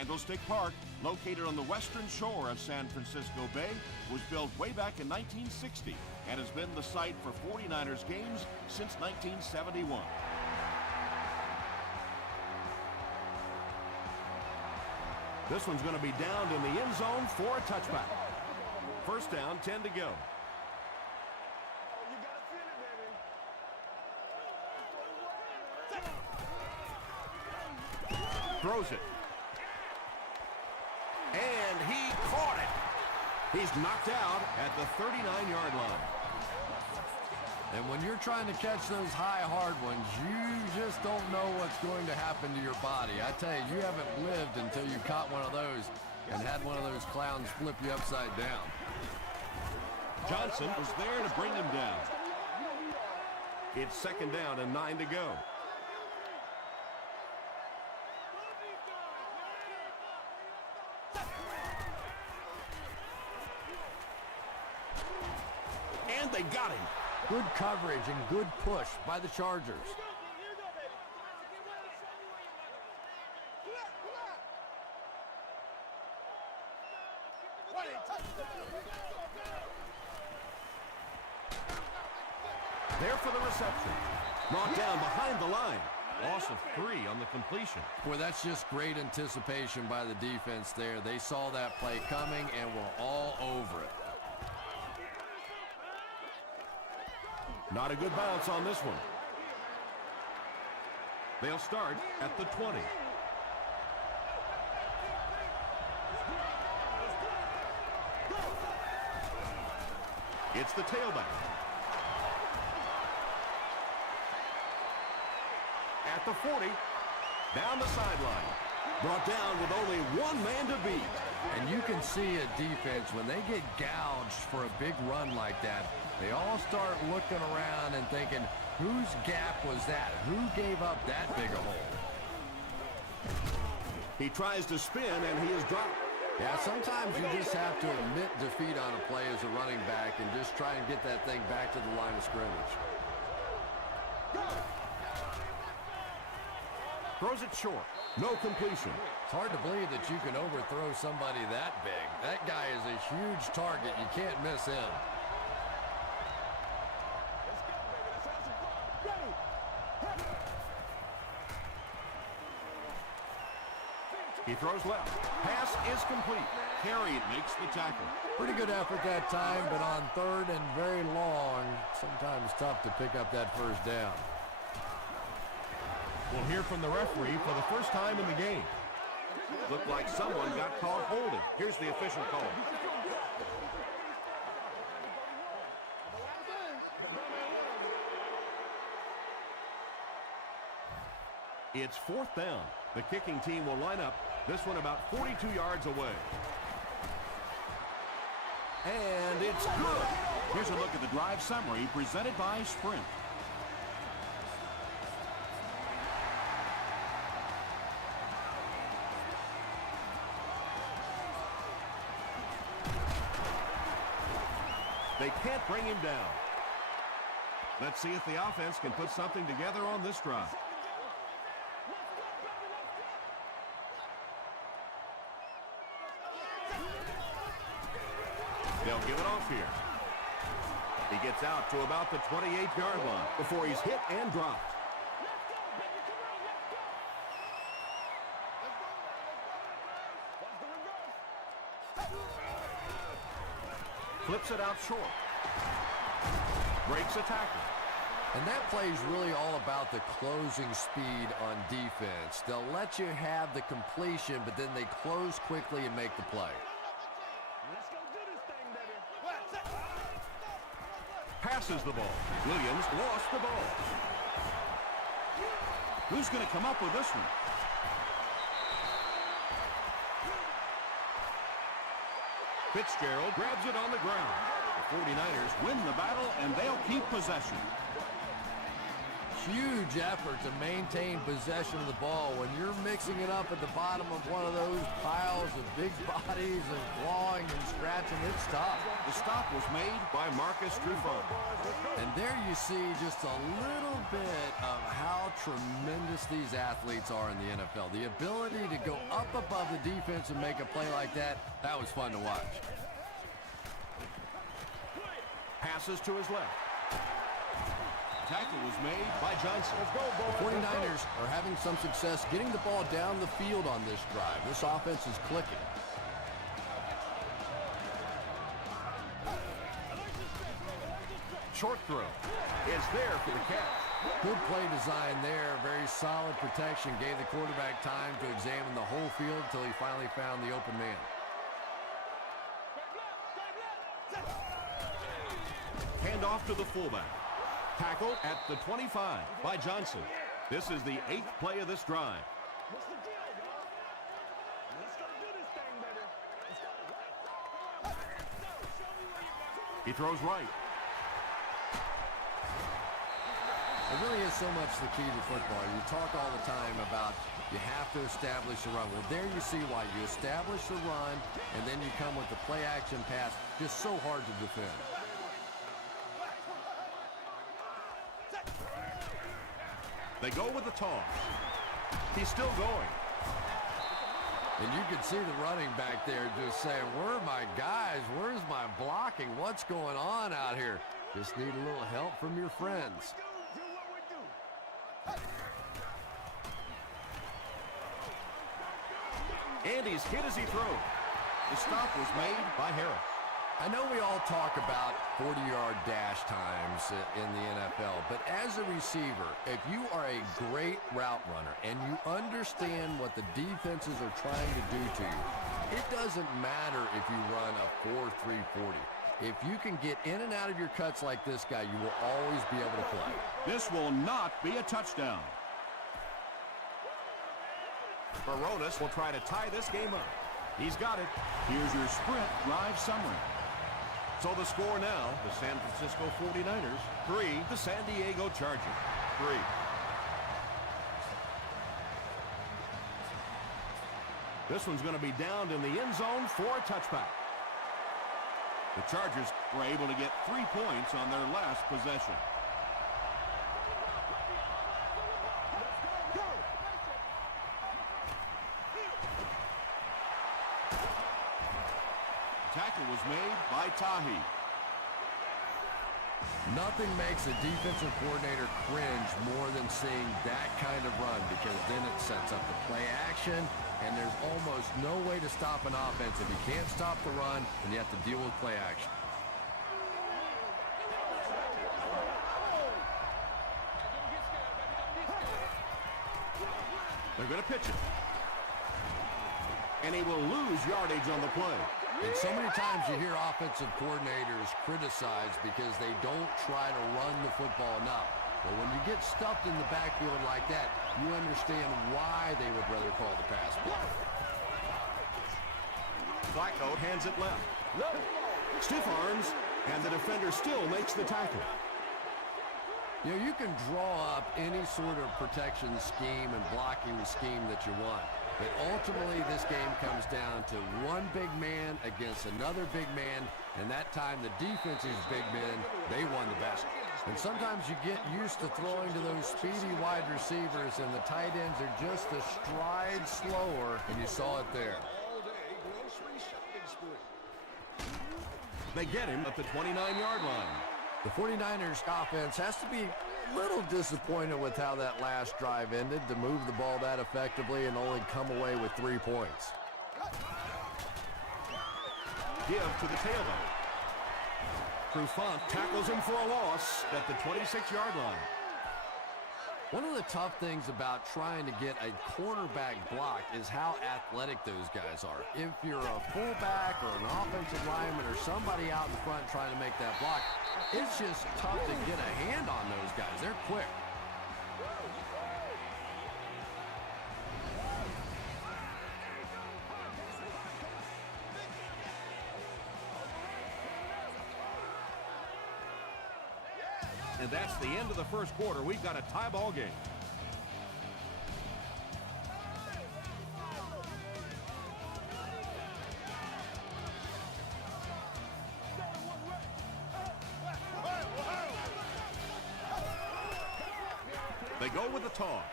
Candlestick Park, located on the western shore of San Francisco Bay, was built way back in 1960 and has been the site for 49ers games since 1971. This one's going to be downed in the end zone for a touchback. First down, 10 to go. Throws it. And he caught it. He's knocked out at the 39-yard line. And when you're trying to catch those high, hard ones, you just don't know what's going to happen to your body. I tell you, you haven't lived until you caught one of those and had one of those clowns flip you upside down. Johnson was there to bring him down. It's second down and 9 to go. And they got him. Good coverage and good push by the Chargers. There for the reception. Brought down behind the line. Loss of 3 on the completion. Boy, that's just great anticipation by the defense there. They saw that play coming and were all over it. Not a good bounce on this one. They'll start at the 20. It's the tailback. At the 40, down the sideline. Brought down with only one man to beat. And you can see a defense, when they get gouged for a big run like that, they all start looking around and thinking, whose gap was that? Who gave up that big a hole? He tries to spin, and he is dropped. Yeah, sometimes you just have to admit defeat on a play as a running back and just try and get that thing back to the line of scrimmage. Throws it short. No completion. It's hard to believe that you can overthrow somebody that big. That guy is a huge target. You can't miss him. He throws left. Pass is complete. Carried makes the tackle. Pretty good effort that time, but on third and very long, sometimes tough to pick up that first down. We'll hear from the referee for the first time in the game. Looked like someone got caught holding. Here's the official call. It's fourth down. The kicking team will line up. This one about 42 yards away. And it's good. Here's a look at the drive summary presented by Sprint. They can't bring him down. Let's see if the offense can put something together on this drive. They'll give it off here. He gets out to about the 28-yard line before he's hit and dropped. Flips it out short. Breaks a tackle. And that play is really all about the closing speed on defense. They'll let you have the completion, but then they close quickly and make the play. Passes the ball. Williams lost the ball. Who's going to come up with this one? Fitzgerald grabs it on the ground. The 49ers win the battle, and they'll keep possession. huge effort to maintain possession of the ball. When you're mixing it up at the bottom of one of those piles of big bodies and clawing and scratching, it's tough. The stop was made by Marcus Trufant. And there you see just a little bit of how tremendous these athletes are in the NFL. The ability to go up above the defense and make a play like that, that was fun to watch. Passes to his left. Tackle was made by Johnson. The 49ers are having some success getting the ball down the field on this drive. This offense is clicking. Short throw is there for the catch. Good play design there. Very solid protection. Gave the quarterback time to examine the whole field until he finally found the open man. Hand off to the fullback. Tackle at the 25 by Johnson. This is the 8th play of this drive. What's the deal, y'all? Let's go do this thing, baby. Let's go. Show me where you're going. He throws right. It really is so much the key to football. You talk all the time about you have to establish the run. Well, there you see why. You establish the run, and then you come with the play-action pass. Just so hard to defend. They go with the toss. He's still going. And you can see the running back there just saying, where are my guys? Where's my blocking? What's going on out here? Just need a little help from your friends. Do what we do. And he's hit as he throws. The stop was made by Harris. I know we all talk about 40-yard dash times in the NFL, but as a receiver, if you are a great route runner and you understand what the defenses are trying to do to you, it doesn't matter if you run a 4.340. If you can get in and out of your cuts like this guy, you will always be able to play. This will not be a touchdown. Baronis will try to tie this game up. He's got it. Here's your sprint drive summary. So the score now, the San Francisco 49ers, 3, the San Diego Chargers, 3. This one's going to be downed in the end zone for a touchback. The Chargers were able to get 3 points on their last possession. Tackle was made by Tahi. Nothing makes a defensive coordinator cringe more than seeing that kind of run, because then it sets up the play action, and there's almost no way to stop an offense if you can't stop the run and you have to deal with play action. They're going to pitch it. And he will lose yardage on the play. And so many times you hear offensive coordinators criticized because they don't try to run the football enough. But when you get stuffed in the backfield like that, you understand why they would rather call the pass play. Flacco hands it left. Stiff arms, and the defender still makes the tackle. You know, you can draw up any sort of protection scheme and blocking scheme that you want. But ultimately, this game comes down to one big man against another big man, and that time the defense's big men, they won the best. And sometimes you get used to throwing to those speedy wide receivers, and the tight ends are just a stride slower, and you saw it there. They get him at the 29-yard line. The 49ers offense has to be a little disappointed with how that last drive ended, to move the ball that effectively and only come away with 3 points. Give to the tailback. Trufant tackles him for a loss at the 26-yard line. One of the tough things about trying to get a cornerback blocked is how athletic those guys are. If you're a fullback or an offensive lineman or somebody out in front trying to make that block, it's just tough to get a hand on those guys. They're quick. And that's the end of the first quarter. We've got a tie ball game. They go with the toss.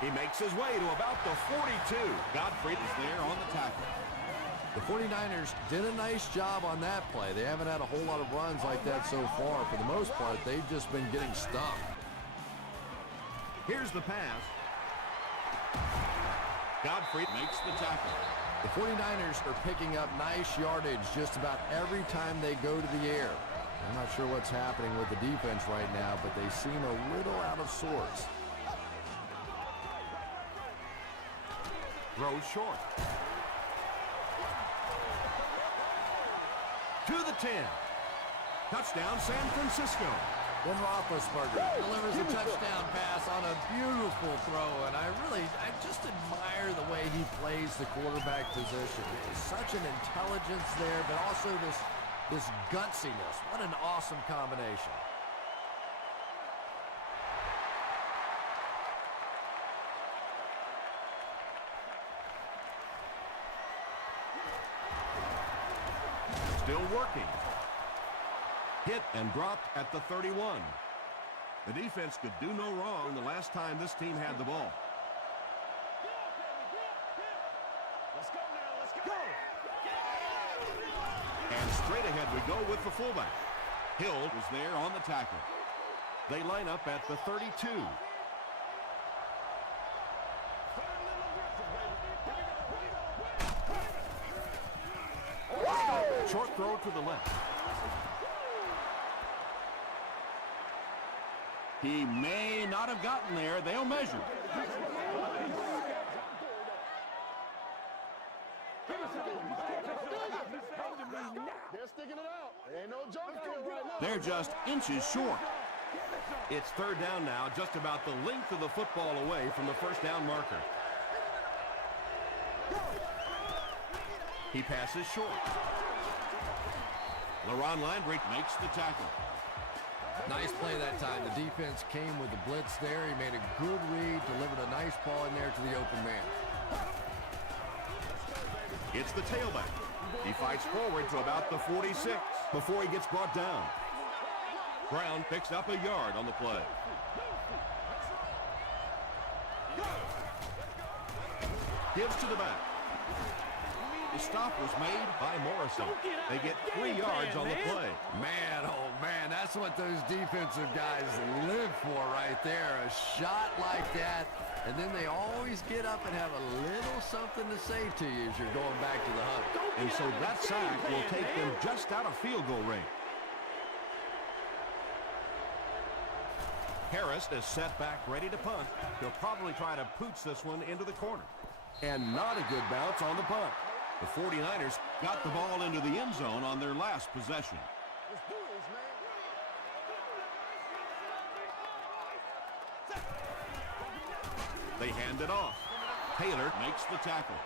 He makes his way to about the 42. Godfrey is there on the tackle. The 49ers did a nice job on that play. They haven't had a whole lot of runs like that so far. For the most part, they've just been getting stuffed. Here's the pass. Godfrey makes the tackle. The 49ers are picking up nice yardage just about every time they go to the air. I'm not sure what's happening with the defense right now, but they seem a little out of sorts. Throws short. To the 10. Touchdown, San Francisco. Ben Roethlisberger delivers a touchdown pass on a beautiful throw, and I just admire the way he plays the quarterback position. There's such an intelligence there, but also this gutsiness. What an awesome combination. Still working. Hit and dropped at the 31. The defense could do no wrong the last time this team had the ball. Let's go now, let's go! And straight ahead we go with the fullback. Hill was there on the tackle. They line up at the 32. Short throw to the left. He may not have gotten there. They'll measure. They're sticking it out. There ain't no joke here right now. They're just inches short. It's third down now, just about the length of the football away from the first down marker. He passes short. LaRon Landry makes the tackle. Nice play that time. The defense came with the blitz there. He made a good read, delivered a nice ball in there to the open man. It's the tailback. He fights forward to about the 46 before he gets brought down. Brown picks up a yard on the play. Gives to the back. The stop was made by Morrison. They get 3 yards on the play. Man, oh man, that's what those defensive guys live for right there. A shot like that, and then they always get up and have a little something to say to you as you're going back to the hunt. And so that sack will take them just out of field goal range. Harris is set back ready to punt. He'll probably try to pooch this one into the corner. And not a good bounce on the punt. The 49ers got the ball into the end zone on their last possession. Let's do this, man. They hand it off. Taylor makes the tackle.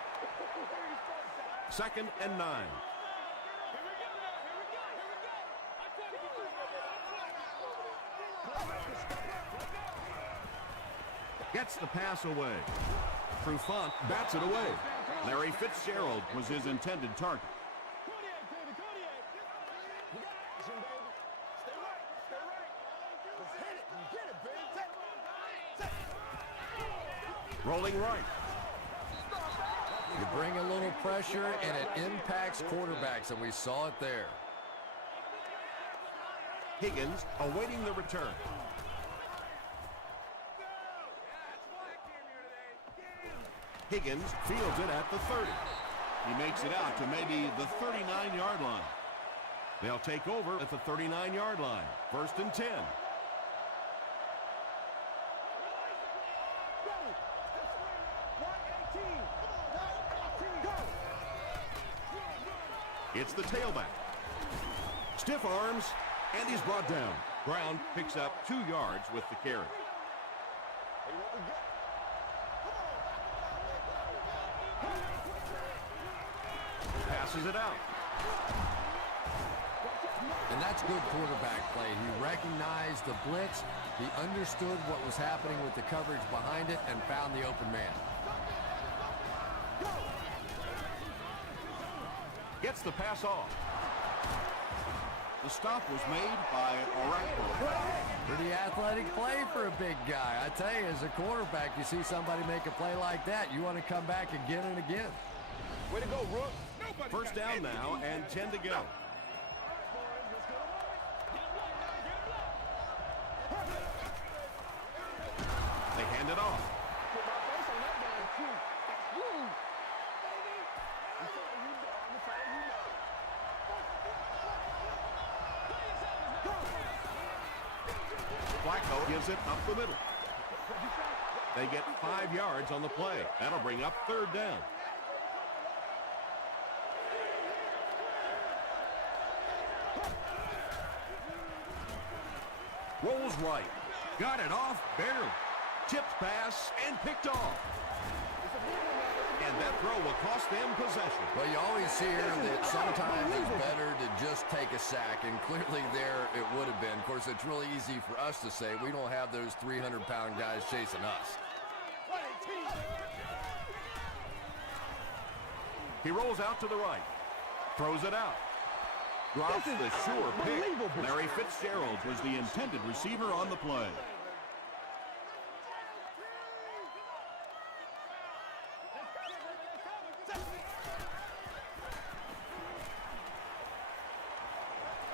2nd and 9. Gets the pass away. Trufant bats it away. Larry Fitzgerald was his intended target. Rolling right. You bring a little pressure, and it impacts quarterbacks, and we saw it there. Higgins awaiting the return. Higgins fields it at the 30. He makes it out to maybe the 39-yard line. They'll take over at the 39-yard line. 1st and 10. It's the tailback. Stiff arms, and he's brought down. Brown picks up 2 yards with the carry. Passes it out. And that's good quarterback play. He recognized the blitz, he understood what was happening with the coverage behind it, and found the open man. Gets the pass off. The stop was made by Orakpo. Pretty athletic play for a big guy. I tell you, as a quarterback, you see somebody make a play like that, you want to come back again and again. Way to go, Rook. First down now and 10 to go. They hand it off. Put my face on that damn cue. Woo. Baby. I'm telling you, dog. I'm telling you, dog. Flacco gives it up the middle. They get 5 yards on the play. That'll bring up third down. Rolls right. Got it off barely. Tipped pass and picked off. And that throw will cost them possession. Well, you always hear that sometimes it's better to just take a sack, and clearly there it would have been. Of course, it's really easy for us to say. We don't have those 300-pound guys chasing us. He rolls out to the right. Throws it out. Drops the sure pick. Larry Fitzgerald was the intended receiver on the play.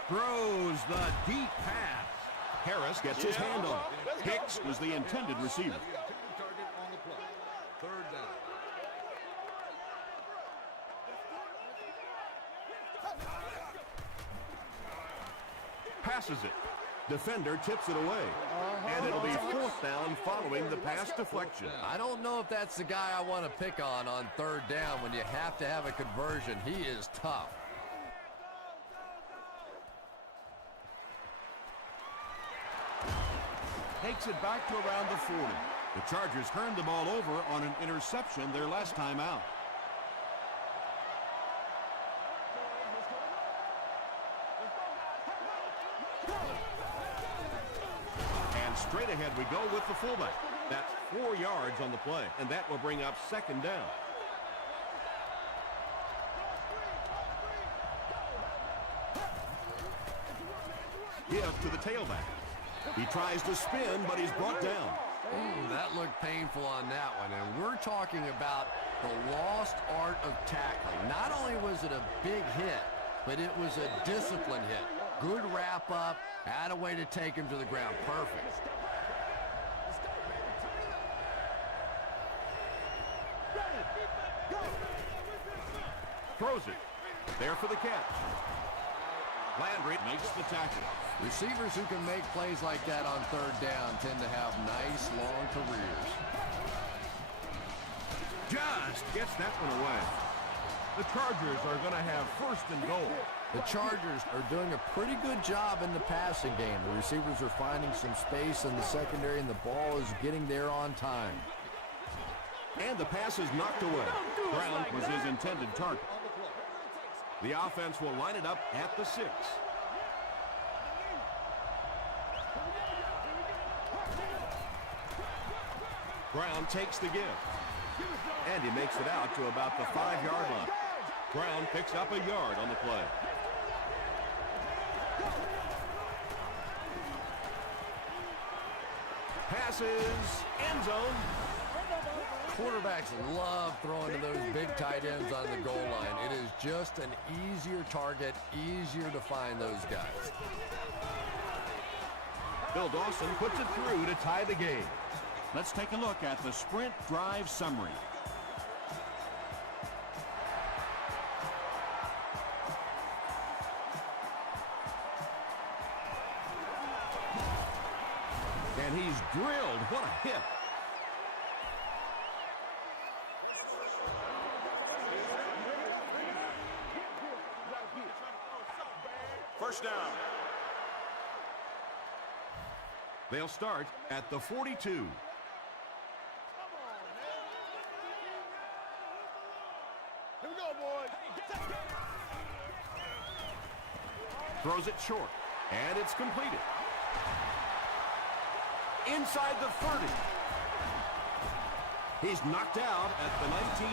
Throws the deep pass. Harris gets his hand on it. Hicks was the intended receiver. Target on the play. Third down. Passes it. Defender tips it away. And it'll be fourth down following the pass deflection. I don't know if that's the guy I want to pick on third down when you have to have a conversion. He is tough. Takes it back to around the 40. The Chargers turned the ball over on an interception their last time out. And straight ahead we go with the fullback. That's 4 yards on the play, and that will bring up second down. Give to the tailback. He tries to spin, but he's brought down. Ooh, that looked painful on that one. And we're talking about the lost art of tackling. Not only was it a big hit, but it was a discipline hit. Good wrap up, had a way to take him to the ground. Perfect. Throws it. There for the catch. Landry makes the tackle. Receivers who can make plays like that on third down tend to have nice, long careers. Just gets that one away. The Chargers are going to have first and goal. The Chargers are doing a pretty good job in the passing game. The receivers are finding some space in the secondary, and the ball is getting there on time. And the pass is knocked away. Brown was his intended target. The offense will line it up at the 6. Brown takes the give. And he makes it out to about the 5-yard line. Brown picks up a yard on the play. Passes, end zone. Quarterbacks love throwing to those big tight ends on the goal line. It is just an easier target, easier to find those guys. Bill Dawson puts it through to tie the game. Let's take a look at the sprint drive summary. And he's drilled. What a hit. First down. They'll start at the 42. Here we go, boys. Throws it short, and it's completed. Inside the 30. He's knocked out at the 19.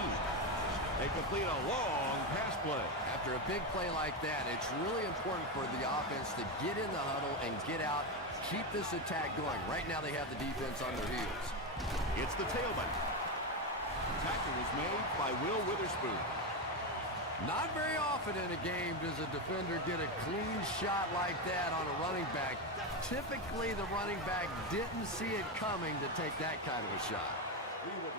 They complete a long pass play. After a big play like that, it's really important for the offense to get in the huddle and get out, keep this attack going. Right now they have the defense on their heels. It's the tailback. Tackle was made by Will Witherspoon. Not very often in a game does a defender get a clean shot like that on a running back. Typically, the running back didn't see it coming to take that kind of a shot.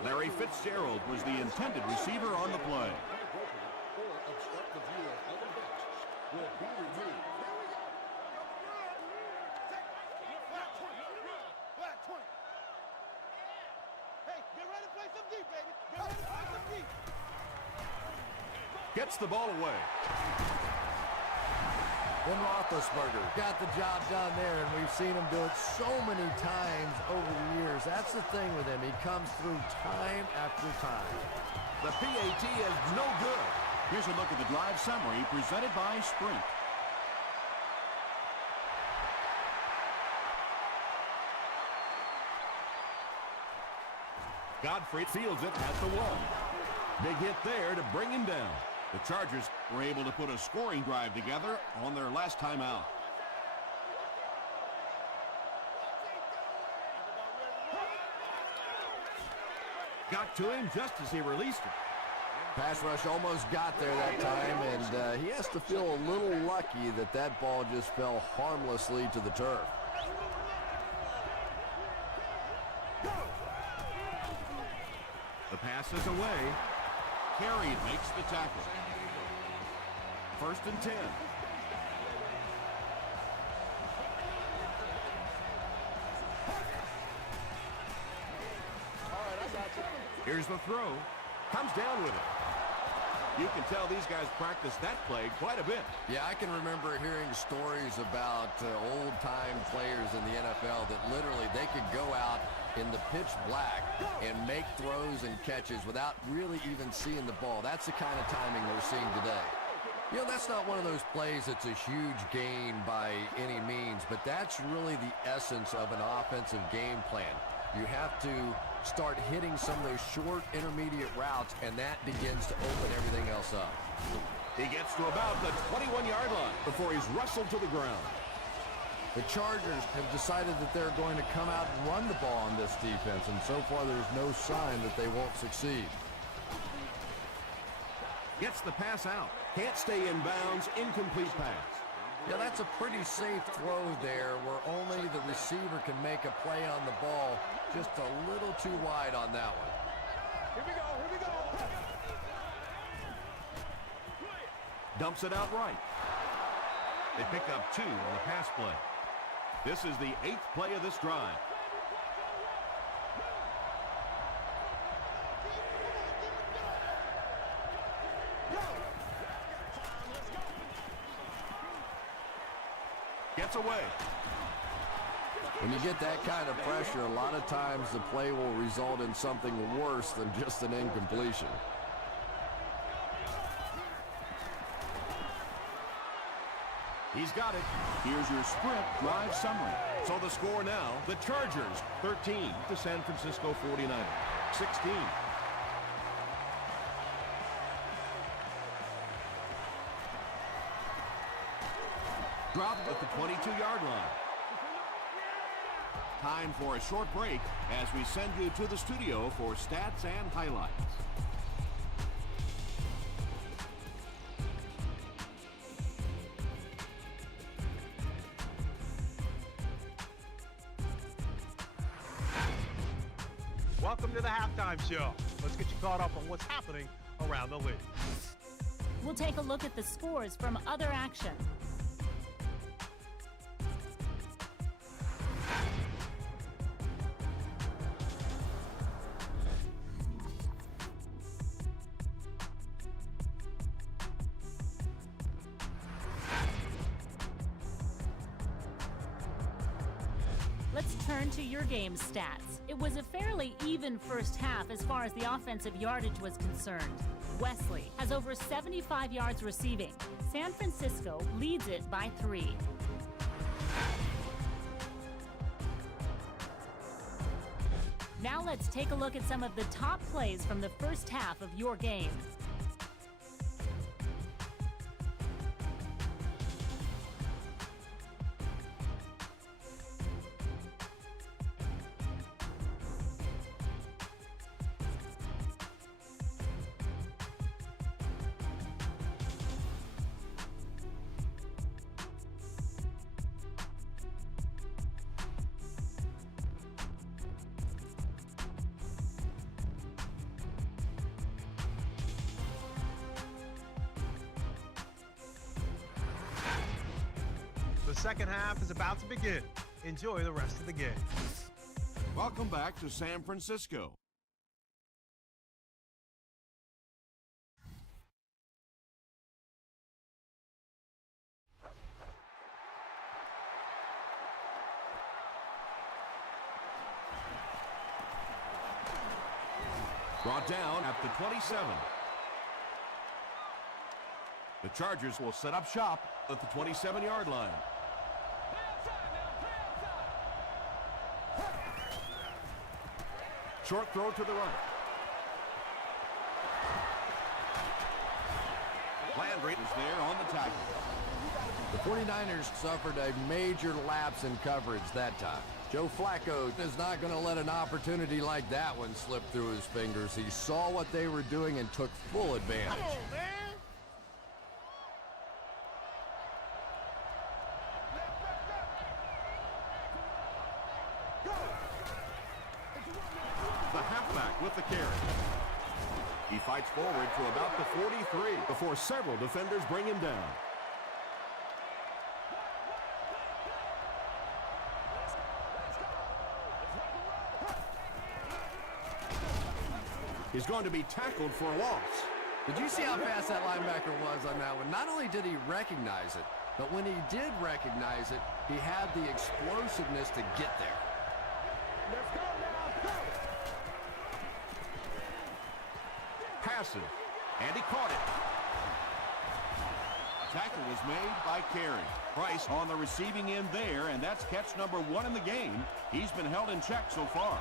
Larry Fitzgerald was the intended receiver on the play. Or obstruct the view of other backs will be removed. Hey, get ready to play some deep, baby. Get ready to play some deep. Gets the ball away. Ben Roethlisberger got the job done there, and we've seen him do it so many times over the years. That's the thing with him. He comes through time after time. The PAT is no good. Here's a look at the drive summary presented by Sprint. Godfrey fields it at the 1. Big hit there to bring him down. The Chargers were able to put a scoring drive together on their last time out. Got to him just as he released it. Pass rush almost got there that time, and he has to feel a little lucky that that ball just fell harmlessly to the turf. The pass is away. Carey makes the tackle. 1st and 10. Here's the throw. Comes down with it. You can tell these guys practice that play quite a bit. Yeah, I can remember hearing stories about old-time players in the NFL that literally they could go out in the pitch black and make throws and catches without really even seeing the ball. That's the kind of timing we're seeing today. You know, that's not one of those plays that's a huge gain by any means, but that's really the essence of an offensive game plan. You have to start hitting some of those short intermediate routes, and that begins to open everything else up. He gets to about the 21-yard line before he's wrestled to the ground. The Chargers have decided that they're going to come out and run the ball on this defense, and so far there's no sign that they won't succeed. Gets the pass out. Can't stay in bounds. Incomplete pass. Yeah, that's a pretty safe throw there where only the receiver can make a play on the ball. Just a little too wide on that one. Here we go, here we go. Dumps it out right. They pick up 2 on the pass play. This is the 8th play of this drive. Gets away. When you get that kind of pressure, a lot of times the play will result in something worse than just an incompletion. He's got it. Here's your Sprint drive summary. So the score now, the Chargers 13 to San Francisco 49ers 16. Dropped at the 22-yard line. Time for a short break as we send you to the studio for stats and highlights. Welcome to the halftime show. Let's get you caught up on what's happening around the league. We'll take a look at the scores from other action. Let's turn to your game stats. It was a fairly even first half as far as the offensive yardage was concerned. Wesley has over 75 yards receiving. San Francisco leads it by 3. Now let's take a look at some of the top plays from the first half of your game. The second half is about to begin. Enjoy the rest of the game. Welcome back to San Francisco. Brought down at the 27. The Chargers will set up shop at the 27-yard line. Short throw to the right. Landry is there on the tackle. The 49ers suffered a major lapse in coverage that time. Joe Flacco is not going to let an opportunity like that one slip through his fingers. He saw what they were doing and took full advantage. Come on, man. The halfback with the carry. He fights forward to about the 43 before several defenders bring him down. He's going to be tackled for a loss. Did you see how fast that linebacker was on that one? Not only did he recognize it, but when he did recognize it, he had the explosiveness to get there. Let's go now. Go. Passive, and he caught it. Tackle was made by Carey. Price on the receiving end there, and that's catch number 1 in the game. He's been held in check so far.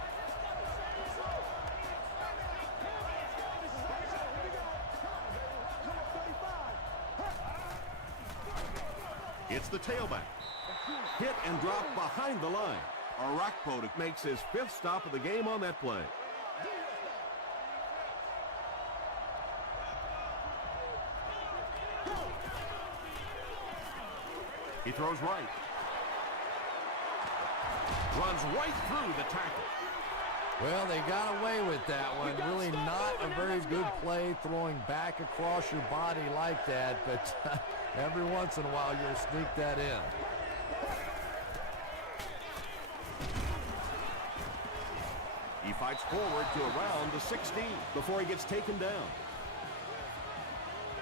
It's the tailback. Hit and drop behind the line. Arakpo makes his 5th stop of the game on that play. He throws right. Runs right through the tackle. Well, they got away with that one. Really not a very good play throwing back across your body like that, but every once in a while you'll sneak that in. He fights forward to around the 16 before he gets taken down.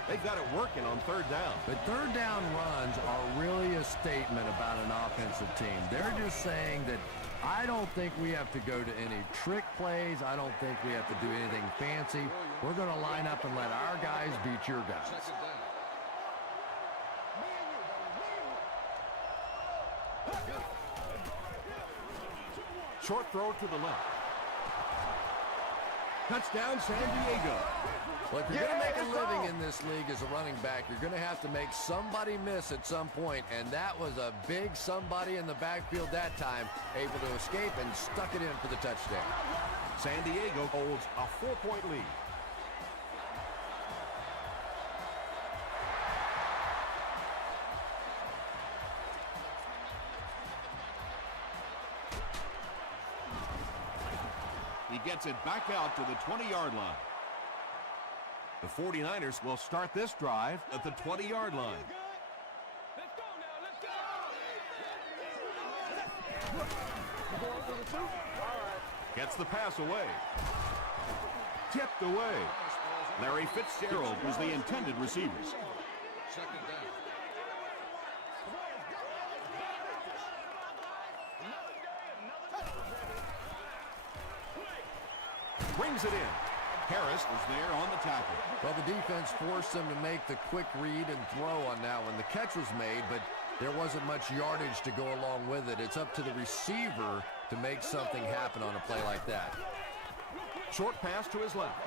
They've got it working on 3rd down. But 3rd down runs are really a statement about an offensive team. They're just saying that I don't think we have to go to any trick plays. I don't think we have to do anything fancy. We're going to line up and let our guys beat your guys. Second down. Short throw to the left. Touchdown, San Diego. Well, if you're going to make a living in this league as a running back, you're going to have to make somebody miss at some point, and that was a big somebody in the backfield that time, able to escape and stuck it in for the touchdown. San Diego holds a 4-point lead. He gets it back out to the 20-yard line. The 49ers will start this drive at the 20-yard line. Let's go now. Let's go. Gets the pass away. Tipped away. Larry Fitzgerald was the intended receiver. Second down. brings it in. Harris was there on the tackle. Well, the defense forced them to make the quick read and throw on that one. The catch was made, but there wasn't much yardage to go along with it. It's up to the receiver to make something happen on a play like that. Short pass to his left.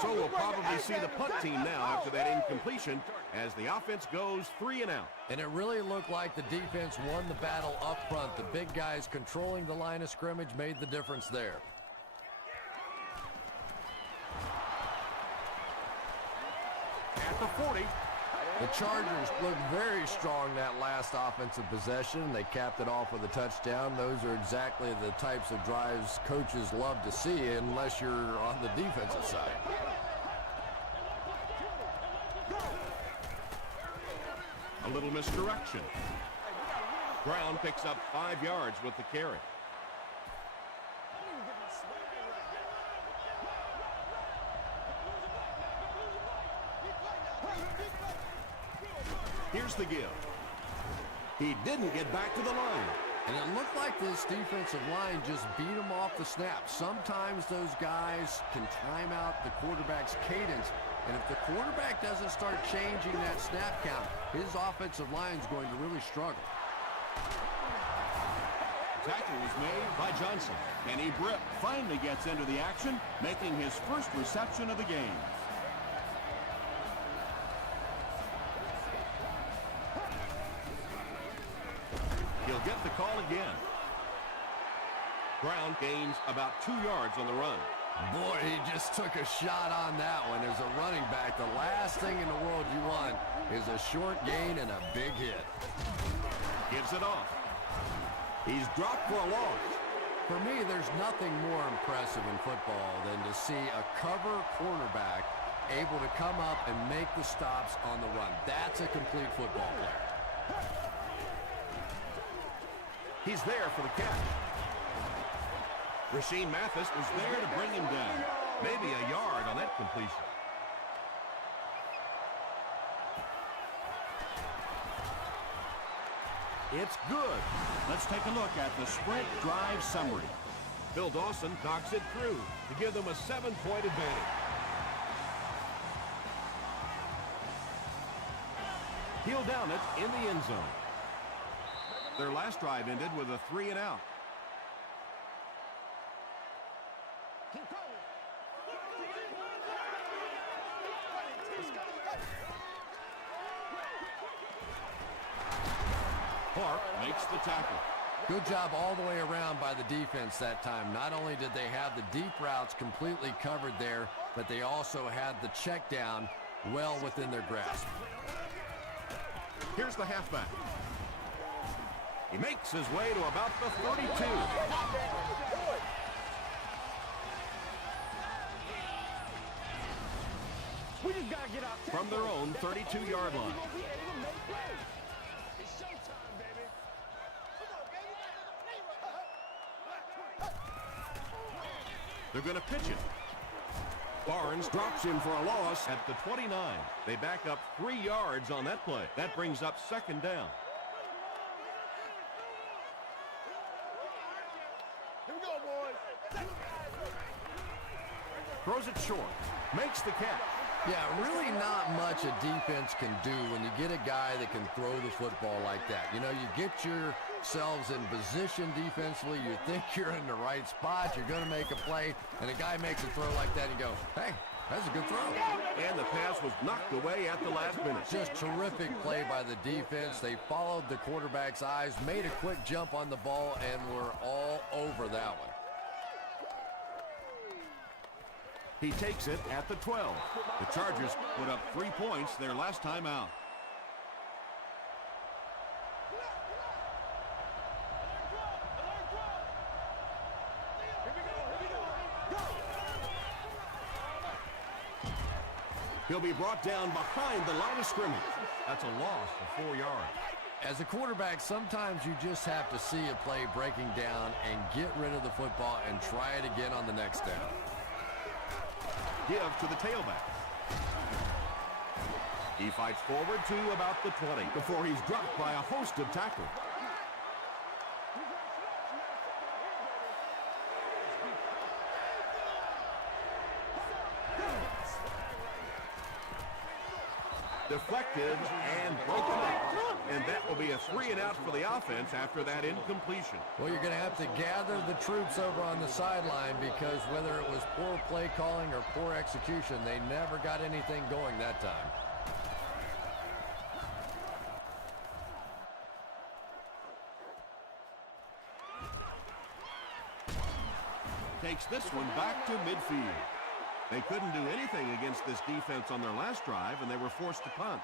So we'll probably see the punt team now after that incompletion as the offense goes 3 and out. And it really looked like the defense won the battle up front. The big guys controlling the line of scrimmage made the difference there. At the 40. The Chargers looked very strong that last offensive possession. They capped it off with a touchdown. Those are exactly the types of drives coaches love to see unless you're on the defensive side. A little misdirection. Brown picks up 5 yards with the carry. Here's the give. He didn't get back to the line. And it looked like this defensive line just beat him off the snap. Sometimes those guys can time out the quarterback's cadence. And if the quarterback doesn't start changing that snap count, his offensive line is going to really struggle. Tackle was made by Johnson. Kenny Britt finally gets into the action, making his first reception of the game. He'll get the call again. Brown gains about 2 yards on the run. Boy, he just took a shot on that one. As a running back, the last thing in the world you want is a short gain and a big hit. Gives it off. He's dropped for a loss. For me, there's nothing more impressive in football than to see a cover cornerback able to come up and make the stops on the run. That's a complete football player. He's there for the catch. Rasheem Mathis was there to bring him down. Maybe a yard on that completion. It's good. Let's take a look at the sprint drive summary. Bill Dawson knocks it through to give them a 7-point advantage. He'll down it in the end zone. Their last drive ended with a 3 and out. Clark makes the tackle. Good job all the way around by the defense that time. Not only did they have the deep routes completely covered there, but they also had the check down well within their grasp. Here's the halfback. He makes his way to about the 32. We just gotta get out From their own 32-yard line. It's showtime, baby. They're going to pitch it. Barnes drops him for a loss at the 29. They back up 3 yards on that play. That brings up 2nd down. Here we go, boys. Throws it short. Makes the catch. Yeah, really not much a defense can do when you get a guy that can throw the football like that. You know, you get yourselves in position defensively, you think you're in the right spot, you're going to make a play, and a guy makes a throw like that, and you go, hey, that's a good throw. And the pass was knocked away at the last minute. Just terrific play by the defense. They followed the quarterback's eyes, made a quick jump on the ball, and were all over that one. He takes it at the 12. The Chargers put up 3 points their last time out. He'll be brought down behind the line of scrimmage. That's a loss of 4 yards. As a quarterback, sometimes you just have to see a play breaking down and get rid of the football and try it again on the next down. Give to the tailback. He fights forward to about the 20 before he's dropped by a host of tacklers. Deflected and broken up. And that will be a 3-and-out for the offense after that incompletion. Well, you're going to have to gather the troops over on the sideline because whether it was poor play calling or poor execution, they never got anything going that time. Takes this one back to midfield. They couldn't do anything against this defense on their last drive, and they were forced to punt.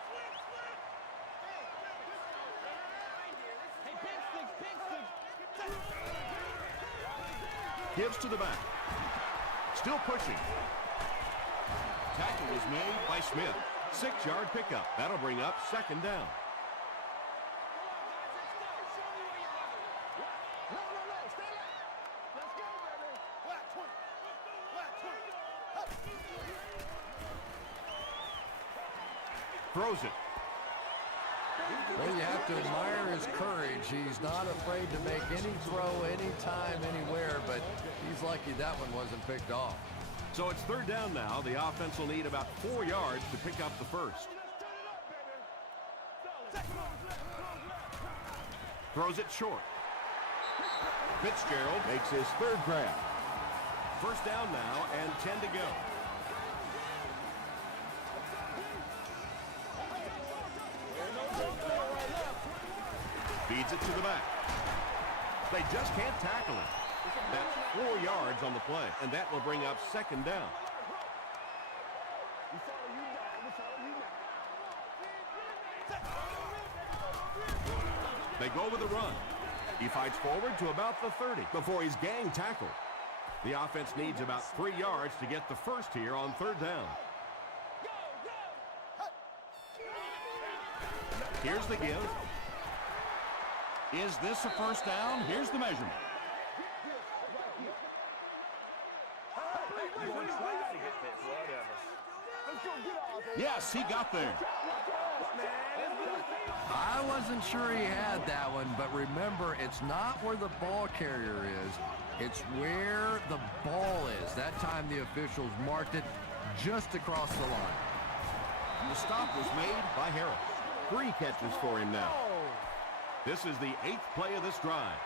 Gives to the back. Still pushing. Tackle was made by Smith. 6-yard pickup. That'll bring up 2nd down. Throws it. Well, you have to admire his courage. He's not afraid to make any throw, anytime, anywhere, but he's lucky that one wasn't picked off. So it's 3rd down now. The offense will need about 4 yards to pick up the first. Throws it short. Fitzgerald makes his 3rd grab. 1st down now and 10 to go. Feeds it to the back. They just can't tackle it. That's 4 yards on the play, and that will bring up 2nd down. They go with a run. He fights forward to about the 30 before he's gang tackled. The offense needs about 3 yards to get the first here on 3rd down. Here's the give. Is this a 1st down? Here's the measurement. Yes, he got there. I wasn't sure he had that one, but remember, it's not where the ball carrier is. It's where the ball is. That time the officials marked it just across the line. And the stop was made by Harris. 3 catches for him now. This is the 8th play of this drive.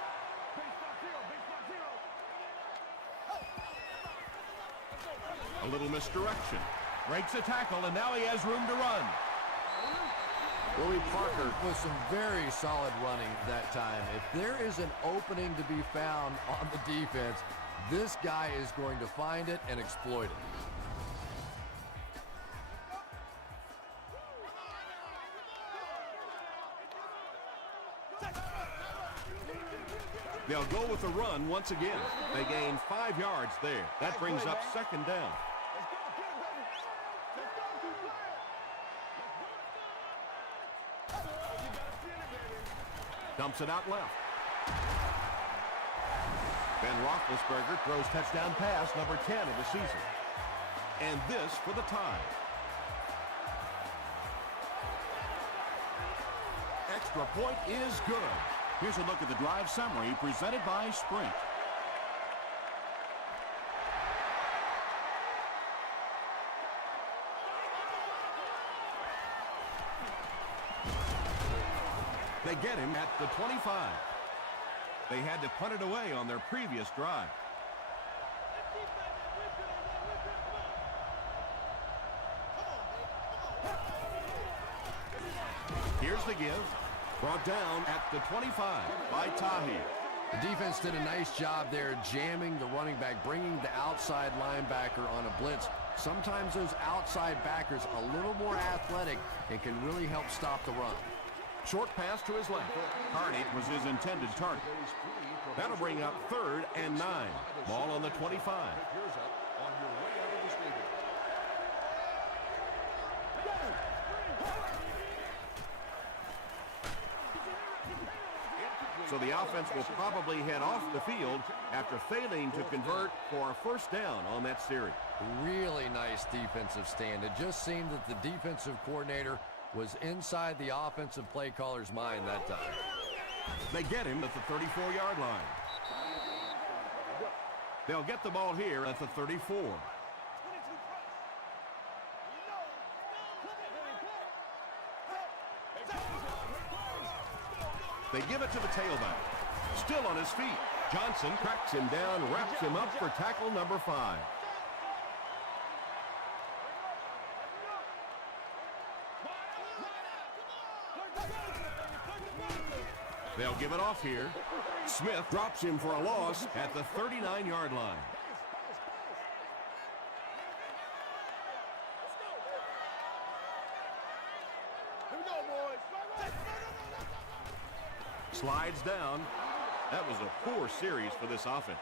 A little misdirection. Breaks a tackle, and now he has room to run. Willie Parker with some very solid running that time. If there is an opening to be found on the defense, this guy is going to find it and exploit it. They'll go with the run once again. They gain 5 yards there. That brings up 2nd down. Dumps it out left. Ben Roethlisberger throws touchdown pass number 10 of the season. And this for the tie. Extra point is good. Here's a look at the drive summary presented by Sprint. They get him at the 25. They had to punt it away on their previous drive. Here's the give. Brought down at the 25 by Tahi. The defense did a nice job there jamming the running back, bringing the outside linebacker on a blitz. Sometimes those outside backers a little more athletic and can really help stop the run. Short pass to his left. Carney was his intended target. That'll bring up 3rd and 9. Ball on the 25. So the offense will probably head off the field after failing to convert for a 1st down on that series. Really nice defensive stand. It just seemed that the defensive coordinator was inside the offensive play caller's mind that time. They get him at the 34-yard line. They'll get the ball here at the 34. They give it to the tailback. Still on his feet. Johnson cracks him down, wraps him up for tackle number 5. They'll give it off here. Smith drops him for a loss at the 39-yard line. Slides down. That was a poor series for this offense.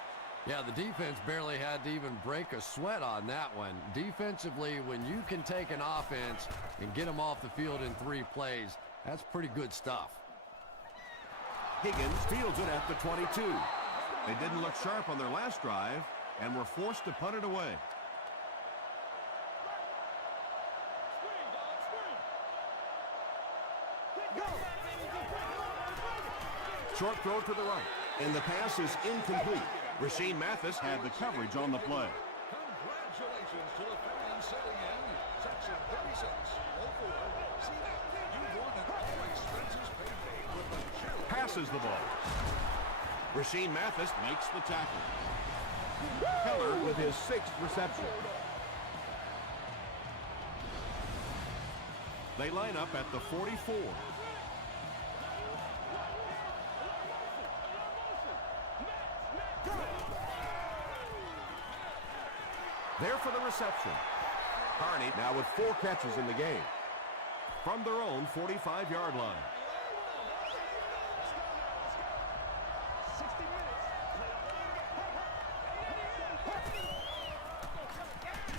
Yeah, the defense barely had to even break a sweat on that one. Defensively, when you can take an offense and get them off the field in 3 plays, that's pretty good stuff. Higgins fields it at the 22. They didn't look sharp on their last drive and were forced to punt it away. Short throw to the right, and the pass is incomplete. Rasheed Mathis had the coverage on the play. Congratulations to the fans sitting in section 36. 04. See that? You've won an all expenses paid day with the cheerleader. Passes the ball. Rasheed Mathis makes the tackle. Keller with his 6th reception. They line up at the 44. There for the reception. Carney now with 4 catches in the game. From their own 45-yard line.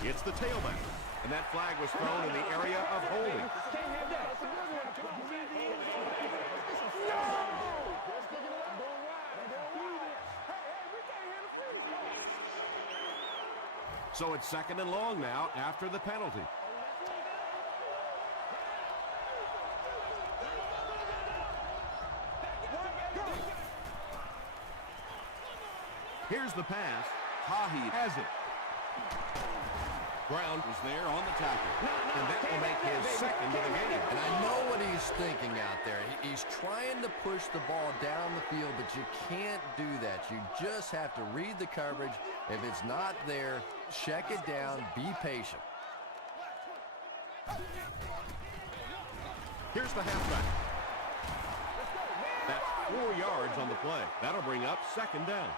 It's the tailback, and that flag was thrown in the area of holding. So it's 2nd and long now after the penalty. Here's the pass. Tahi has it. Brown was there on the tackle, and that will make his 2nd of the game. And I know what he's thinking out there. He's trying to push the ball down the field, but you can't do that. You just have to read the coverage. If it's not there, check it down, be patient. Here's the halfback. That's 4 yards on the play. That'll bring up 2nd down.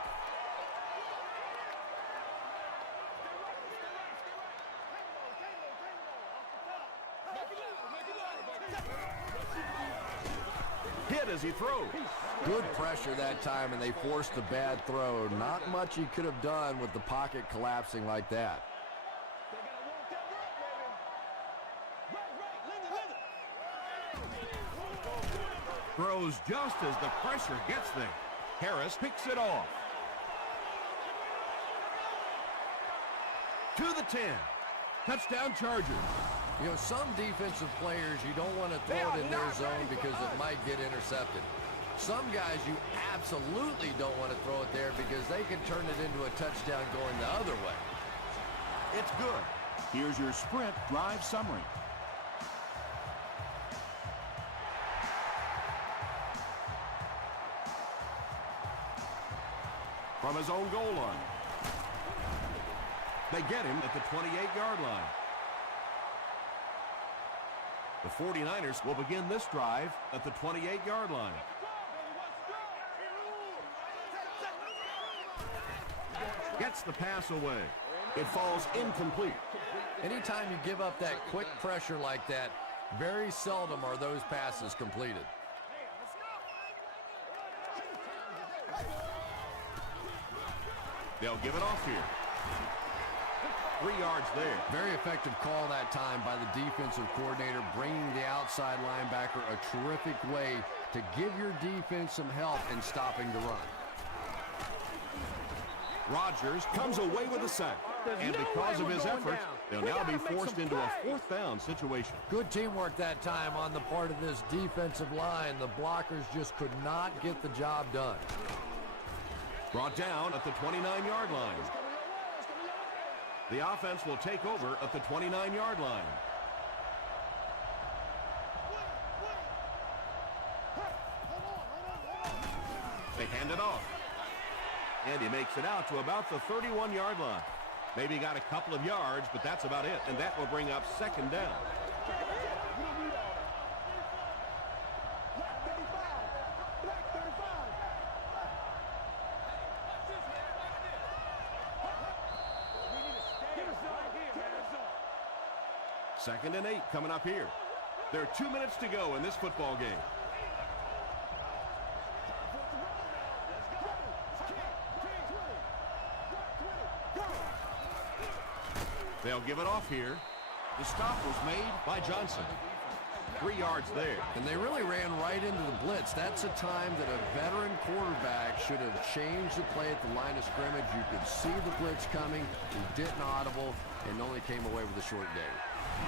Hit as he throws. Good pressure that time, and they forced a bad throw. Not much he could have done with the pocket collapsing like that. Throws just as the pressure gets there. Harris picks it off. To the 10. Touchdown Chargers. You know, some defensive players, you don't want to throw it in their zone because it might get intercepted. Some guys, you absolutely don't want to throw it there because they can turn it into a touchdown going the other way. It's good. Here's your sprint drive summary. From his own goal line. They get him at the 28-yard line. The 49ers will begin this drive at the 28-yard line. Gets the pass away. It falls incomplete. Anytime you give up that quick pressure like that, very seldom are those passes completed. They'll give it off here. 3 yards there. Very effective call that time by the defensive coordinator, bringing the outside linebacker a terrific way to give your defense some help in stopping the run. Rodgers comes away with a sack. And because of his efforts, they'll now be forced into a 4th down situation. Good teamwork that time on the part of this defensive line. The blockers just could not get the job done. Brought down at the 29-yard line. The offense will take over at the 29-yard line. hand it off. And he makes it out to about the 31-yard line. Maybe got a couple of yards, but that's about it. And that will bring up second down. Second and 8 coming up here. There are 2 minutes to go in this football game. They'll give it off here. The stop was made by Johnson. 3 yards there. And they really ran right into the blitz. That's a time that a veteran quarterback should have changed the play at the line of scrimmage. You could see the blitz coming. He didn't audible and only came away with a short gain.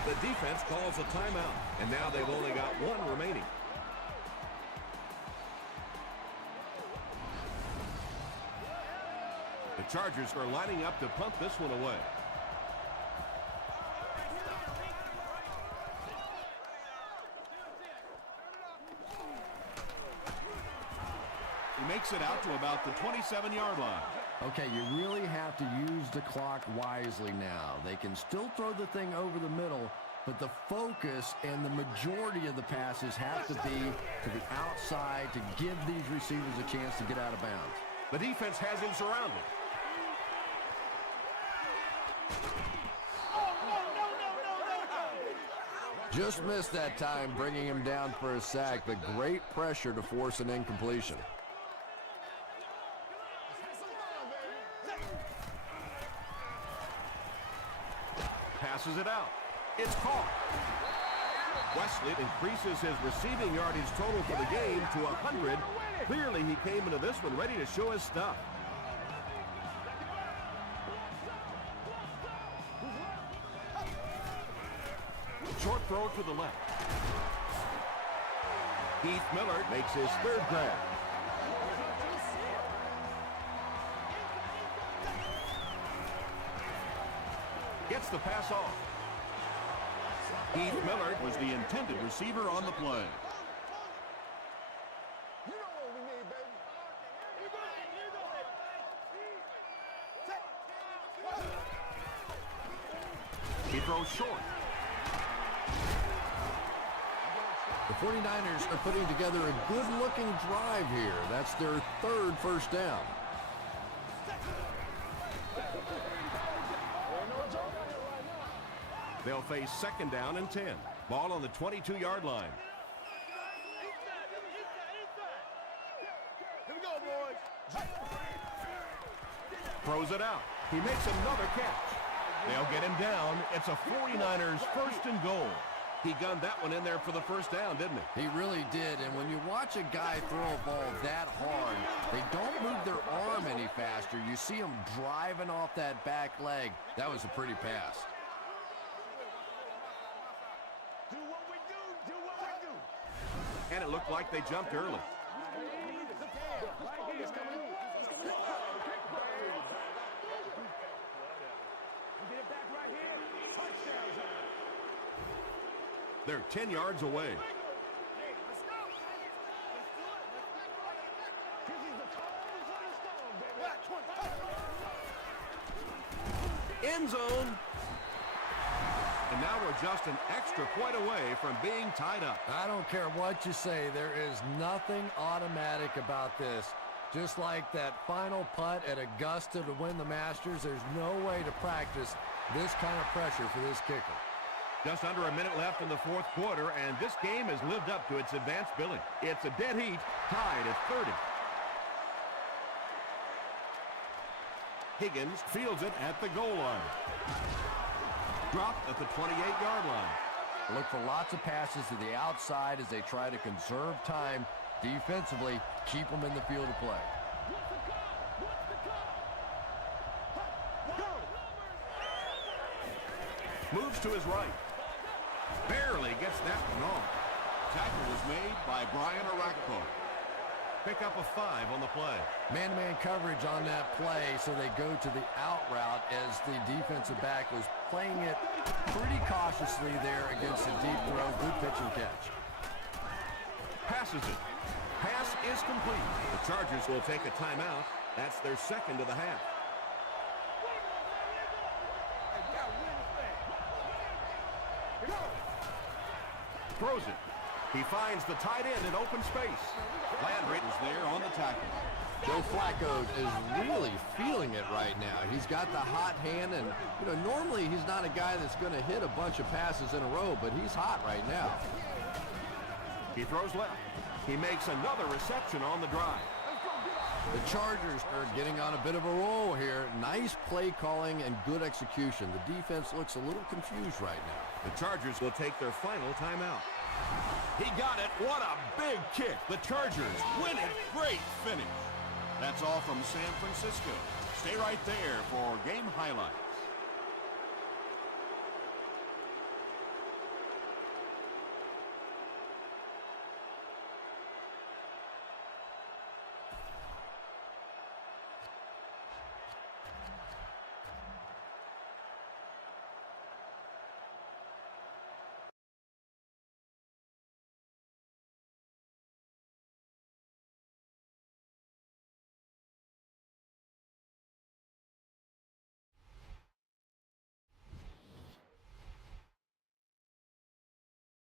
The defense calls a timeout, and now they've only got 1 remaining. The Chargers are lining up to punt this one away. He makes it out to about the 27-yard line. Okay, you really have to use the clock wisely now. They can still throw the thing over the middle, but the focus and the majority of the passes have to be to the outside to give these receivers a chance to get out of bounds. The defense has him surrounded. Just missed that time, bringing him down for a sack, but great pressure to force an incompletion. Passes it out. It's caught. Wesley increases his receiving yardage total for the game to 100. Clearly, he came into this one ready to show his stuff. Short throw to the left. Heath Miller makes his 3rd grab. Gets the pass off. Heath Miller was the intended receiver on the play. He throws short. The 49ers are putting together a good-looking drive here. That's their 3rd first down. They'll face 2nd down and 10. Ball on the 22-yard line. Here we go, boys. Throws it out. He makes another catch. They'll get him down. It's a 49ers 1st and goal. He gunned that one in there for the first down, didn't he? He really did, and when you watch a guy throw a ball that hard, they don't move their arm any faster. You see him driving off that back leg. That was a pretty pass. Do what we do. Do what we do. And it looked like they jumped early. Get it back right here. Touchdown. They're 10 yards away. End zone. And now we're just an extra point away from being tied up. I don't care what you say. There is nothing automatic about this. Just like that final putt at Augusta to win the Masters, there's no way to practice this kind of pressure for this kicker. Just under a minute left in the 4th quarter, and this game has lived up to its advanced billing. It's a dead heat, tied at 30. Higgins fields it at the goal line. Dropped at the 28-yard line. Look for lots of passes to the outside as they try to conserve time defensively, keep them in the field of play. Moves to his right. Barely gets that one off. Tackle was made by Brian Arakpo. Pick up a 5 on the play. Man-to-man coverage on that play, so they go to the out route as the defensive back was playing it pretty cautiously there against a deep throw. Good pitch and catch. Passes it. Pass is complete. The Chargers will take a timeout. That's their second of the half. Throws it. He finds the tight end in open space. Landry is there on the tackle. Joe Flacco is really feeling it right now. He's got the hot hand, and normally he's not a guy that's going to hit a bunch of passes in a row, but he's hot right now. He throws left. He makes another reception on the drive. The Chargers are getting on a bit of a roll here. Nice play calling and good execution. The defense looks a little confused right now. The Chargers will take their final timeout. He got it. What a big kick. The Chargers win it. Great finish. That's all from San Francisco. Stay right there for game highlights.